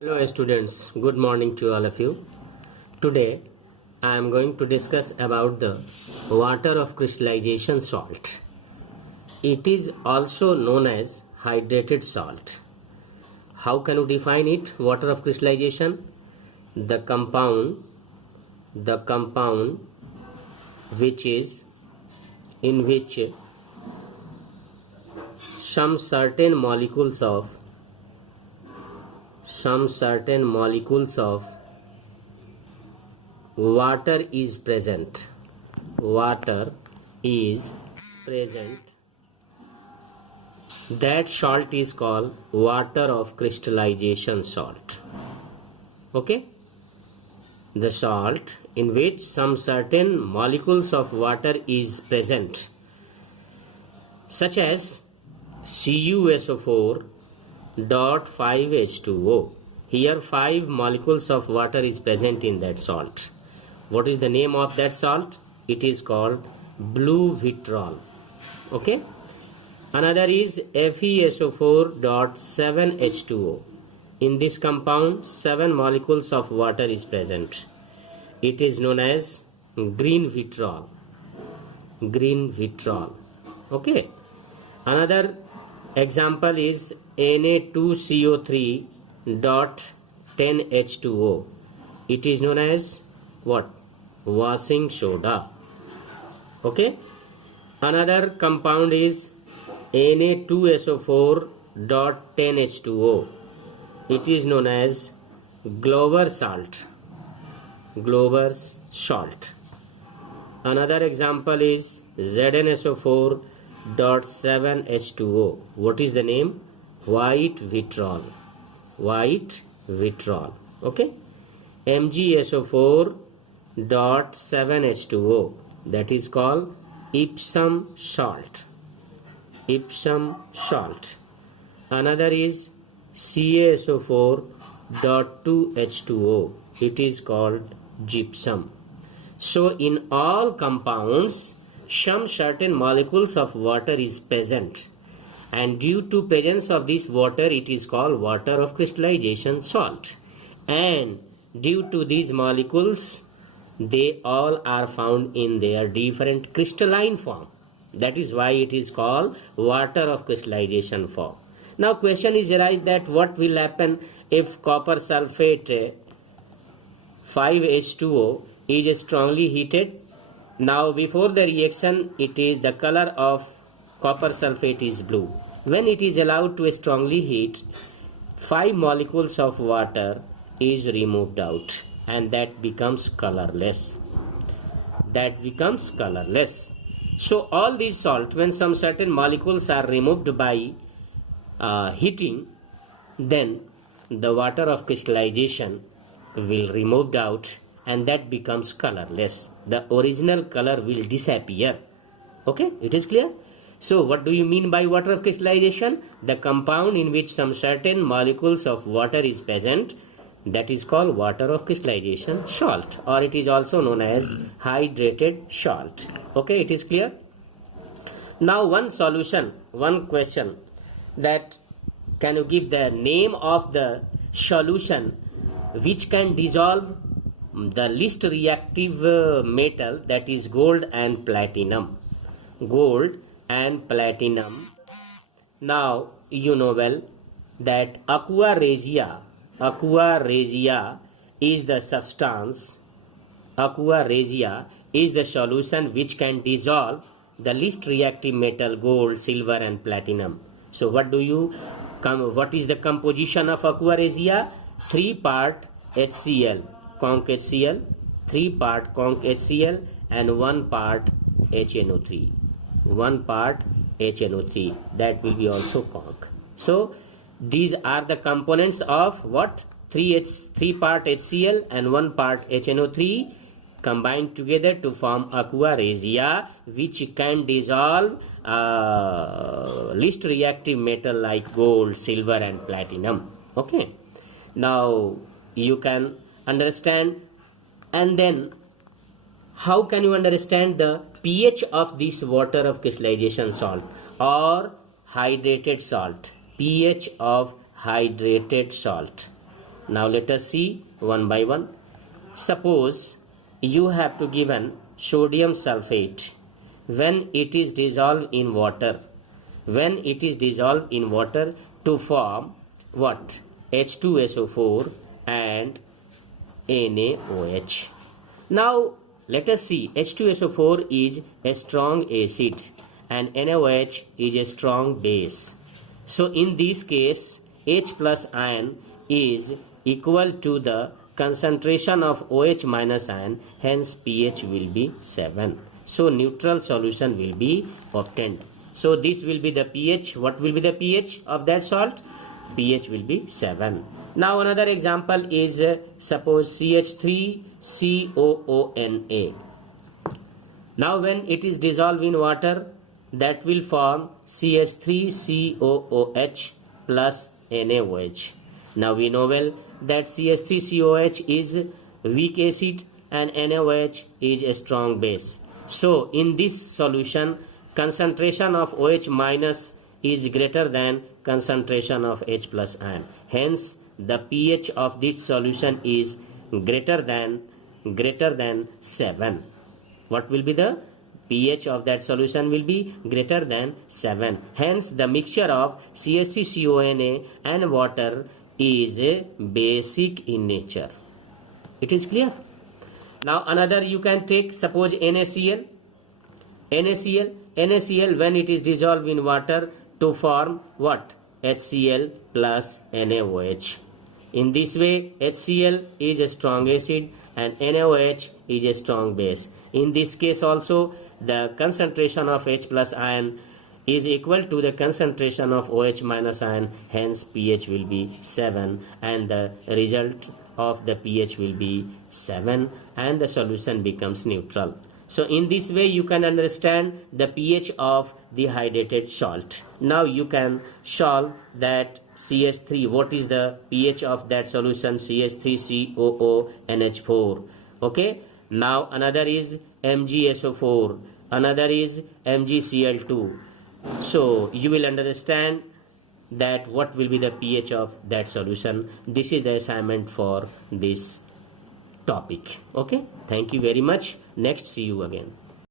Hello students, good morning to all of you. Today I am going to discuss about the water of crystallization salt. It is also known as hydrated salt. How can you define it? Water of crystallization, the compound which is in which some certain molecules of water is present. That salt is called water of crystallization salt. Okay, the salt in which some certain molecules of water is present, such as CuSO4.5H2O. Here 5 molecules of water is present in that salt. What is the name of that salt? It is called blue vitriol. Okay. Another is FeSO4.7H2O. In this compound 7 molecules of water is present. It is known as green vitriol. Okay. Another example is Na2CO3.10H2O. It is known as what? Washing soda. Okay. Another compound is Na2SO4.10H2O. It is known as Glover's salt. Another example is ZnSO4.7H2O. What is the name? White vitriol. Okay. MgSO4.7H2O. That is called Epsom salt. Another is CaSO4.2H2O. It is called gypsum. So in all compounds some certain molecules of water is present, and due to presence of this water it is called water of crystallization salt. And due to these molecules they all are found in their different crystalline form. That is why it is called water of crystallization form. Now question is arise that what will happen if copper sulfate 5H2O is strongly heated. Now before the reaction the color of copper sulfate is blue. When it is allowed to strongly heat, 5 molecules of water is removed out, and that becomes colorless. So all these salt, when some certain molecules are removed by heating, then the water of crystallization will removed out, and that becomes colorless. The original color will disappear. Okay, it is clear. So what do you mean by water of crystallization? The compound in which some certain molecules of water is present, that is called water of crystallization salt, or it is also known as hydrated salt. Okay, it is clear. Now one question, that can you give the name of the solution which can dissolve the least reactive metal, that is gold and platinum. Now you know well that aqua regia is the substance. Aqua regia is the solution which can dissolve the least reactive metal, gold, silver and platinum. So what is the composition of aqua regia? 3 part HCl, conc HCl, 3 part conc HCl and 1 part HNO3. That will be also conc. So these are the components of what? 3 part HCl and 1 part HNO3 combined together to form aqua regia, which can dissolve least reactive metal like gold, silver and platinum. Okay, now you can understand. And then how can you understand the pH of this water of crystallization salt or hydrated salt? pH of hydrated salt. Now let us see one by one. Suppose you have to given sodium sulfate. When it is dissolved in water, to form what? H2SO4 and NaOH. Now let us see, H2SO4 is a strong acid and NaOH is a strong base. So in this case, H plus ion is equal to the concentration of OH minus ion, hence pH will be 7. So neutral solution will be obtained. So this will be the pH. What will be the pH of that salt? pH will be 7. Now another example is suppose CH3COONA. Now when it is dissolved in water, that will form CH3COOH plus NaOH. Now we know well that CH3COOH is weak acid and NaOH is a strong base. So in this solution, concentration of OH minus is greater than concentration of H plus ion. Hence the pH of this solution is greater than 7. What will be the pH of that solution? Will be greater than 7. Hence the mixture of CH3CONA and water is basic in nature. It is clear. Now another you can take, suppose NaCl when it is dissolved in water to form what? HCl plus NaOH. In this way, HCl is a strong acid and NaOH is a strong base. In this case also, the concentration of H plus ion is equal to the concentration of OH minus ion, hence pH will be 7 and the result of the pH will be 7 and the solution becomes neutral. So in this way you can understand the pH of the hydrated salt. Now you can solve that CH3. What is the pH of that solution? CH3COONH4. Okay. Now another is MgSO4. Another is MgCl2. So you will understand that what will be the pH of that solution. This is the assignment for this topic. Okay. Thank you very much. Next, see you again.